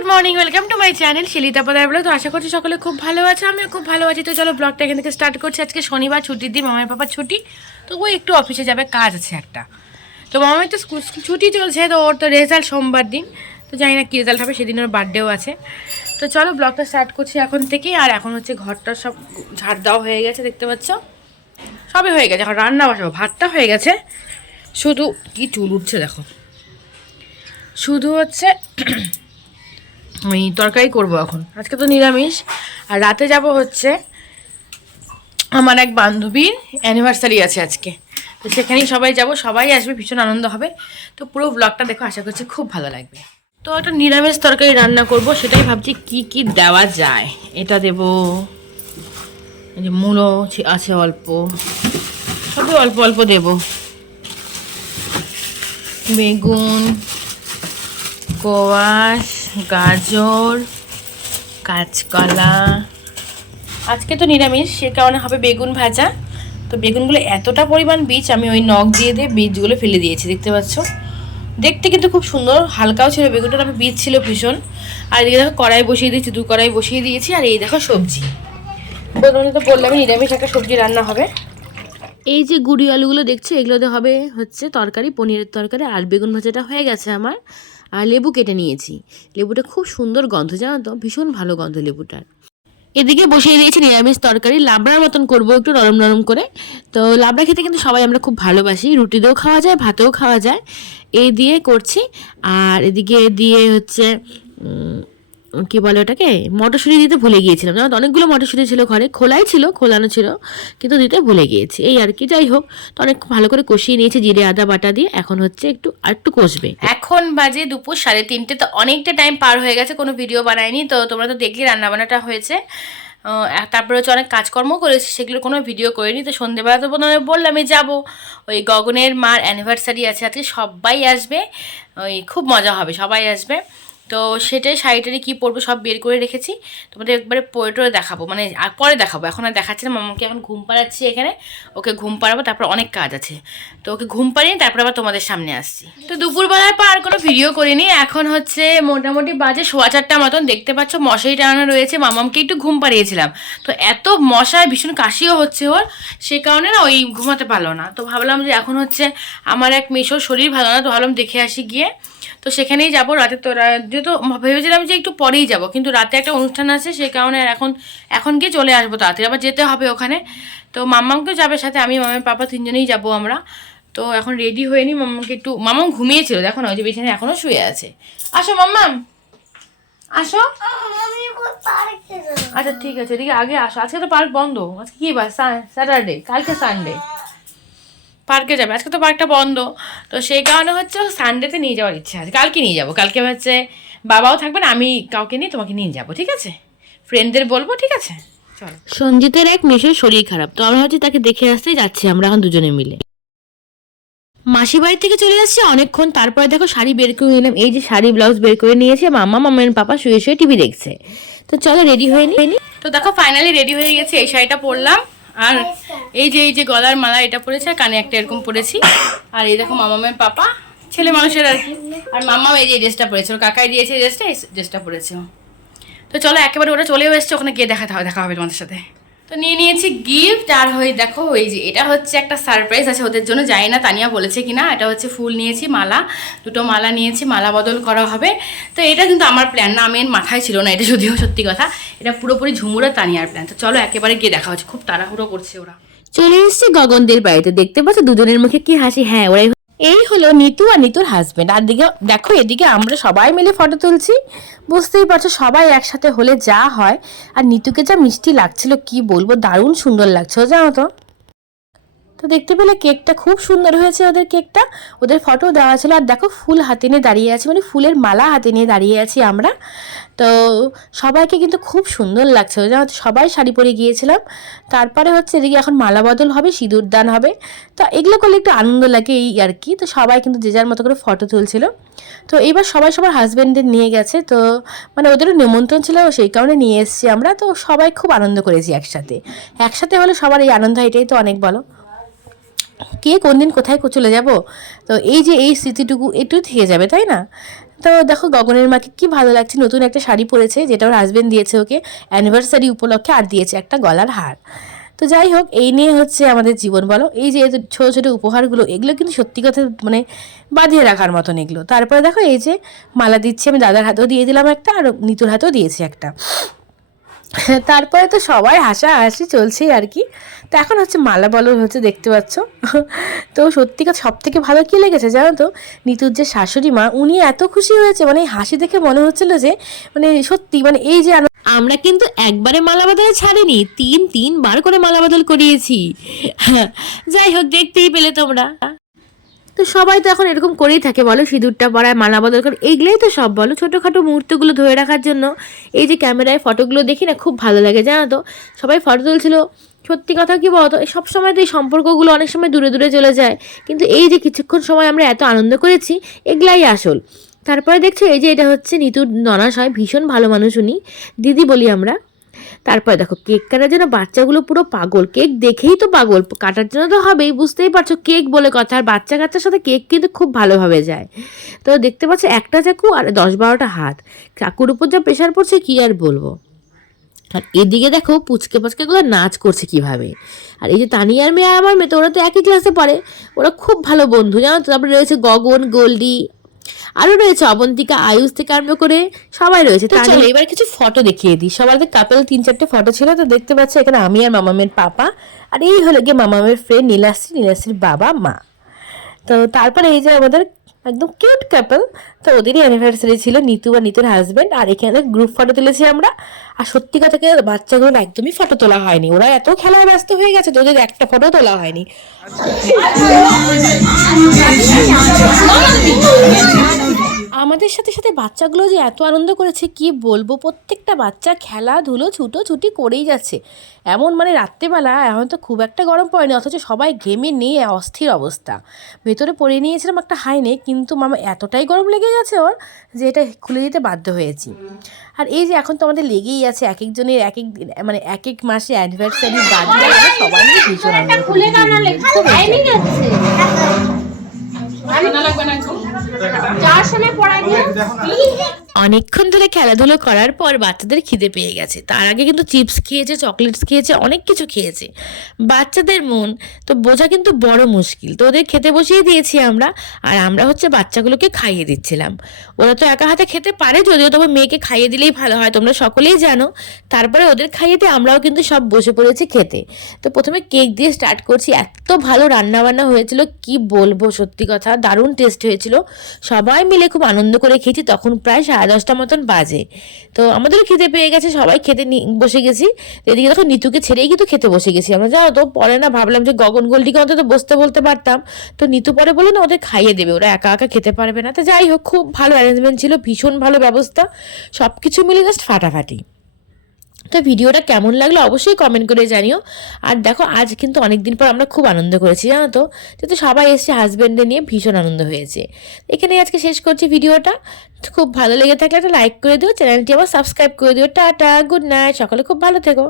Good morning, welcome to my channel Shilita Podder vlog. তো আশা করছি সকলে খুব ভালো আছে, আমিও খুব ভালো আছি। তো চলো ব্লগটা এখান থেকে স্টার্ট করছি। আজকে শনিবার, ছুটির দিন, মামার পাপার ছুটি। তো ও একটু অফিসে যাবে, কাজ আছে একটা। তো মামার তো স্কুল ছুটি চলছে, তো ওর তো রেজাল্ট সোমবার দিন। তো জানি না কী রেজাল্ট হবে, সেদিন ওর বার্থডেও আছে। তো চলো ব্লগটা স্টার্ট করছি এখন থেকেই। আর এখন হচ্ছে ঘরটা সব ঝাড় দেওয়া হয়ে গেছে, দেখতে পাচ্ছ সবই হয়ে গেছে। এখন রান্না বসাবো, ভাতটা হয়ে গেছে, শুধু কি চুল উঠছে দেখো। শুধু হচ্ছে ওই তরকারি করবো এখন, আজকে তো নিরামিষ। আর রাতে যাব হচ্ছে আমার এক বান্ধবীর অ্যানিভার্সারি আছে আজকে, তো সেখানেই সবাই যাব, সবাই আসবে, ভীষণ আনন্দ হবে। তো পুরো ব্লগটা দেখো, আশা করছি খুব ভালো লাগবে। তো একটা নিরামিষ তরকারি রান্না করব, সেটাই ভাবছি কি কি দেওয়া যায়। এটা দেব, এই যে মূলো আছে অল্প, সবই অল্প অল্প দেব। বেগুন, কোয়াশ, গাজর, কাঁচকলা। আজকে তো নিরামিষ, সে কারণে হবে বেগুন ভাজা। তো বেগুনগুলো এতটা পরিমাণ বীজ, আমি ওই নখ দিয়ে বীজগুলো ফেলে দিয়েছি, দেখতে পাচ্ছ। দেখতে কিন্তু খুব সুন্দর, হালকাও ছিল বেগুনটা, তবে বীজ ছিল ভীষণ। আর এদিকে দেখো কড়াই বসিয়ে দিয়েছি, 2 কড়াই বসিয়ে দিয়েছি। আর এই দেখো সবজি, প্রথমে তো বললাম নিরামিষ একটা সবজি রান্না হবে। এই যে গুঁড়ি আলুগুলো দেখছো, এগুলোতে হবে হচ্ছে তরকারি, পনিরের তরকারি। আর বেগুন ভাজাটা হয়ে গেছে আমার। আর লেবু কেটে নিয়েছি, লেবুটা খুব সুন্দর গন্ধ, জানো তো, ভীষণ ভালো গন্ধ লেবুটার। এদিকে বসিয়ে দিয়েছি নিরামিষ তরকারি, লাবড়ার মতন করবো, একটু নরম নরম করে। তো লাবড়া খেতে কিন্তু সবাই আমরা খুব ভালোবাসি, রুটি দিয়েও খাওয়া যায়, ভাতেও খাওয়া যায়, এই দিয়ে করছি। আর এদিকে দিয়ে হচ্ছে কি বলে ওটাকে, মটরশুঁটি দিতে ভুলে গিয়েছিলাম, জানো তো, অনেকগুলো মটরশুঁটি ছিল ঘরে, খোলাই ছিল, খোলানো ছিল, কিন্তু দিতে ভুলে গিয়েছি, এই আর কি। যাই হোক, তো অনেক ভালো করে কষিয়ে নিয়েছি জিরে আদা বাটা দিয়ে। এখন হচ্ছে একটু কষবে। এখন বাজে দুপুর 3:30, তো অনেকটা টাইম পার হয়ে গেছে, কোনো ভিডিও বানাইনি। তো তোমরা তো দেখলে রান্নাবান্নাটা হয়েছে, তারপরে হচ্ছে অনেক কাজকর্ম করেছি, সেগুলোর কোনো ভিডিও করিনি। তো সন্ধ্যেবেলা তো বললামই যাবো, ওই গগনের মার অ্যানিভার্সারি আছে আজকে, সবাই আসবে, ওই খুব মজা হবে, সবাই আসবে। তো সেটাই, শাড়িটারি কী পরবো সব বের করে রেখেছি, তোমাদের একবারে পরে দেখাবো, মানে আর পরে দেখাবো, এখন আর দেখাচ্ছি না। মামাকে এখন ঘুম পাড়াচ্ছি এখানে, ওকে ঘুম পাড়াবো, তারপর অনেক কাজ আছে। তো ওকে ঘুম পাড়িয়ে তারপর আবার তোমাদের সামনে আসছি। তো দুপুরবেলার পর আর কোনো ভিডিও করিনি। এখন হচ্ছে মোটামুটি বাজে 4:15 মতন, দেখতে পাচ্ছ মশারি টানানো রয়েছে, মামামকে একটু ঘুম পাড়িয়েছিলাম। তো এত মশায় ভীষণ কাশিও হচ্ছে ওর, সে কারণে না ওই ঘুমাতে পারলো না। তো ভাবলাম যে এখন হচ্ছে আমার এক মেশোর শরীর ভালো না, তো ভাবলাম দেখে আসি গিয়ে। তো সেখানেই যাবো রাতে। তো যেহেতু ভেবেছিলাম যে একটু পরেই যাব, কিন্তু রাতে একটা অনুষ্ঠান আছে, সেই কারণে এখন গিয়ে চলে আসবো তাড়াতাড়ি, আবার যেতে হবে ওখানে। তো মাম্মামকেও যাবে সাথে, আমি মামার পাপা 3জনেই যাবো আমরা। তো এখন রেডি হয়ে নি, মাম্মাকে একটু, মাম্মাম ঘুমিয়েছিল, দেখো না ওই যে বিছানায় এখনও শুয়ে আছে। আসো মাম্মাম, আসো। আচ্ছা ঠিক আছে, এদিকে আগে আসো। আজকে তো পার্ক বন্ধ, আজকে কি বার, স্যাটারডে, কালকে সানডে, পার্কে যাবে, আজকে তো পার্কটা বন্ধ। তো সেই কারণে হচ্ছে সানডেতে নিয়ে যাওয়ার ইচ্ছা আছে, কালকে নিয়ে যাবো। কালকে হচ্ছে বাবাও থাকবে না, আমি কাউকে নিয়ে তোমাকে নিয়ে যাবো, ঠিক আছে, ফ্রেন্ডদের বলবো, ঠিক আছে। চলো, সঞ্জিতের এক মেশের শরীর খারাপ, তো আমরা হচ্ছে তাকে দেখে আসতেই যাচ্ছি আমরা এখন দুজনে মিলে। মাসি বাড়ি থেকে চলে যাচ্ছি অনেকক্ষণ, তারপরে দেখো শাড়ি বের করে নিলাম, এই যে শাড়ি ব্লাউজ বের করে নিয়েছে। মামার পাপা শুয়ে শুয়ে টিভি দেখছে। তো চলো রেডি হয়ে নি। তো দেখো ফাইনালি রেডি হয়ে গেছে, এই শাড়িটা পরলাম, আর এই যে গলার মালা এটা পরেছে, আর কানে একটা এরকম পরেছি। আর এই দেখো মামামের পাপা, ছেলে মানুষের আর কি। আর মাম্মা এই যে ড্রেসটা পরেছে, ওর কাকাই দিয়েছে ড্রেসটা, এই ড্রেসটা পরেছে। তো চলো একেবারে ওরা চলেও এসছে, ওখানে গিয়ে দেখা হবে তোমাদের সাথে। তো নিয়ে নিয়েছি গিফট, আর হয়ে দেখো ওই যে এটা হচ্ছে একটা সারপ্রাইজ আছে ওদের জন্য, জানি না তানিয়া বলেছে কিনা। এটা হচ্ছে ফুল নিয়েছি, মালা, 2টো মালা নিয়েছি, মালা বদল করা হবে। তো এটা কিন্তু আমার প্ল্যান না, আমি এর মাথায় ছিল না এটা, যদিও সত্যি কথা, এটা পুরোপুরি ঝুমুর আর তানিয়ার প্ল্যান। তো চলো একেবারে গিয়ে দেখা হচ্ছে, খুব তাড়াহুড়ো করছে ওরা। চলে এসছে গগনদের বাড়িতে, দেখতে পাচ্ছ দুজনের মুখে কি হাসি। হ্যাঁ, ওরাই, এই হলো নিতু আর নিতুর হাজবেন্ড। আর দিকে দেখো, এদিকে আমরা সবাই মিলে ফটো তুলছি, বুঝতেই পারছো সবাই একসাথে হলে যা হয়। আর নিতুকে যা মিষ্টি লাগছিল কি বলবো, দারুণ সুন্দর লাগছিল, জানো তো। তো দেখতে পেলে কেকটা খুব সুন্দর হয়েছে, ওদের কেকটা, ওদের ফটো দেওয়া ছিল। আর দেখো ফুল হাতে নিয়ে দাঁড়িয়ে আছি, মানে ফুলের মালা হাতে নিয়ে দাঁড়িয়ে আছি আমরা। তো সবাইকে কিন্তু খুব সুন্দর লাগছে, জানো তো, সবাই শাড়ি পরে গিয়েছিলাম। তারপরে হচ্ছে এদিকে এখন মালা বদল হবে, সিঁদুর দান হবে। তো এগুলো করলে একটু আনন্দ লাগে, এই আর কি। তো সবাই কিন্তু যে যার মতো করে ফটো তুলছিল। তো এইবার সবাই সবার হাজব্যান্ডদের নিয়ে গেছে, তো মানে ওদেরও নিমন্ত্রণ ছিল, সেই কারণে নিয়ে এসেছি আমরা। তো সবাই খুব আনন্দ করেছি একসাথে হলে সবার এই আনন্দ, এটাই তো অনেক, বলো। কে কোন দিন কোথায় চলে যাব, তো এই যে এই স্মৃতিটুকু একটু থেকে যাবে, তাই না। তো দেখো গগনের মাকে কি ভালো লাগছে, নতুন একটা শাড়ি পরেছে যেটা ওর হাজবেন্ড দিয়েছে ওকে অ্যানিভার্সারি উপলক্ষে, আর দিয়েছে একটা গলার হার। তো যাই হোক, এই নিয়ে হচ্ছে আমাদের জীবন বলো। এই যে ছোটো ছোটো উপহারগুলো, এগুলো কিন্তু সত্যি কথা মানে বাঁধিয়ে রাখার মতন এগুলো। তারপরে দেখো এই যে মালা দিচ্ছি, আমি দাদার হাতেও দিয়ে দিলাম একটা, আর নিতুর হাতেও দিয়েছি একটা। তারপরে তো সবাই হাসাহাসি চলছেই আর কি। তো এখন হচ্ছে মালা বলো হচ্ছে, দেখতে পাচ্ছ। তো সত্যি কথা সব থেকে ভালো কী লেগেছে জানো তো, নিতুর যে শাশুড়ি মা, উনি এত খুশি হয়েছে, মানে হাসি দেখে মনে হচ্ছিল যে মানে সত্যি মানে এই যে আমরা কিন্তু একবারে মালা বদলে ছাড়িনি, তিনবার করে মালা বদল করিয়েছি। যাই হোক, দেখতেই পেলে তোমরা। তো সবাই তো এখন এরকম করেই থাকে বলো, সিঁদুরটা পরায়, মালা বদল করে, এইগুলোই তো সব বলো। ছোটোখাটো মুহূর্তগুলো ধরে রাখার জন্য এই যে ক্যামেরায় ফটোগুলো দেখি না, খুব ভালো লাগে জানো তো। সবাই ফটো তুলছিল, সত্যি কথা কি বলতো, সব সময় তো এই সম্পর্কগুলো অনেক সময় দূরে দূরে চলে যায়, কিন্তু এই যে কিছুক্ষণ সময় আমরা এত আনন্দ করেছি, এগুলাই আসল। তারপরে দেখছো এই যে এটা হচ্ছে নিতুর ননাস হয়, ভীষণ ভালো মানুষ উনি, দিদি বলি আমরা। তারপরে দেখো কেক কাটার জন্য বাচ্চাগুলো পুরো পাগল, কেক দেখেই তো পাগল, কাটার জন্য তো হবেই, বুঝতেই পারছো কেক বলে কথা, আর বাচ্চা কাচ্চার সাথে কেক কিন্তু খুব ভালোভাবে যায়। তো দেখতে পাচ্ছ একটা চাকু আর 10-12টা হাত, চাকুর উপর যা প্রেশার পড়ছে কি আর বলবো। আর এদিকে দেখো পুচকে পাচকেগুলো নাচ করছে কিভাবে। আর এই যে তানিয়ার মেয়ে আর আমার মেয়ে, তো ওরা তো একই ক্লাসে পড়ে, ওরা খুব ভালো বন্ধু জানো তো। তারপরে রয়েছে গগন, গোল্ডি, আরও রয়েছে অবন্তিকা, আয়ুষ থেকে আরম্ভ করে সবাই রয়েছে। চলো এবার কিছু ফটো দেখিয়ে দিই। সবার কাপেল 3-4টে ফটো ছিল, তো দেখতে পাচ্ছ এখানে আমি আর মামামের পাপা, আর এই হলো গিয়ে মামামের ফ্রেন্ড নীলাশ্রীর বাবা মা। তো তারপরে এই যে আমাদের একদম কিউট কাপল, তো ওদেরই অ্যানিভার্সারি ছিল, নিতু বা নিতুর হাজব্যান্ড। আর এখানে গ্রুপ ফটো তুলেছি আমরা। আর সত্যি কথা কি, বাচ্চাগুলো একদমই ফটো তোলা হয়নি, ওরা এত খেলায় ব্যস্ত হয়ে গেছে, তো ওদের একটা ফটো তোলা হয়নি। আমাদের সাথে সাথে বাচ্চাগুলো যে এত আনন্দ করেছে কি বলবো, প্রত্যেকটা বাচ্চা খেলাধুলো ছুটোছুটি করেই যাচ্ছে। এমন মানে রাত্রেবেলা এখন তো খুব একটা গরম পড়েনি, অথচ সবাই ঘেমে নিয়ে অস্থির অবস্থা। ভেতরে পরে নিয়েছিলাম একটা হাইনে, কিন্তু মামা এতটাই গরম লেগে গেছে ওর যে এটা খুলে দিতে বাধ্য হয়েছি। আর এই যে এখন তো আমাদের লেগেই আছে, এক একজনের এক এক দিন মানে এক এক মাসে অ্যানিভার্সারি বার্থডে, সবাই মিলে ভীষণ আনন্দ করি। অনেকক্ষণ ধরে খেলাধুলো করার পর বাচ্চাদের খিদে পেয়ে গেছে। তার আগে কিন্তু চিপস খেয়েছে, চকলেটস খেয়েছে, অনেক কিছু খেয়েছে। বাচ্চাদের মন তো বোঝা কিন্তু বড় মুশকিল। তো ওদের খেতে বসিয়ে দিয়েছি আমরা, আর আমরা হচ্ছে বাচ্চাগুলোকে খাইয়ে দিচ্ছিলাম। ওরা তো একা হাতে খেতে পারে, যদিও তবে মেয়েকে খাইয়ে দিলেই ভালো হয়, তোমরা সকলেই জানো। তারপরে ওদের খাইয়ে দিয়ে আমরাও কিন্তু সব বসে পড়েছি খেতে। তো প্রথমে কেক দিয়ে স্টার্ট করছি। এত ভালো রান্নাবান্না হয়েছিল কি বলবো, সত্যি কথা দারুণ টেস্ট হয়েছিল। সবাই মিলে খুব আনন্দ করে খেয়েছি। তখন প্রায় 10:30 মতন বাজে। তো আমাদেরও খেতে পেয়ে গেছে, সবাই খেতে বসে গেছি। এদিকে দেখো নিতুকে ছেড়েই কিন্তু খেতে বসে গেছি আমরা, জানো তো। পরে না ভাবলাম যে গগন গোল্ডিকে অন্তত বসতে বলতে পারতাম, তো নিতু পরে বলে না ওদের খাইয়ে দেবে, ওরা একা একা খেতে পারবে না। তো যাই হোক, খুব ভালো অ্যারেঞ্জমেন্ট ছিল, ভীষণ ভালো ব্যবস্থা, সব কিছু মিলে জাস্ট ফাটাফাটি। তো ভিডিওটা কেমন লাগলো অবশ্যই কমেন্ট করে জানিও। আর দেখো আজ কিন্তু অনেকদিন পর আমরা খুব আনন্দ করেছি জানো তো, যেহেতু সবাই এসছে হাজব্যান্ডে নিয়ে, ভীষণ আনন্দ হয়েছে। এখানেই আজকে শেষ করছি ভিডিওটা। খুব ভালো লেগে থাকলে একটা লাইক করে দিও, চ্যানেলটি আবার সাবস্ক্রাইব করে দিও। টাটা, গুড নাইট, সকালে খুব ভালো থেকো।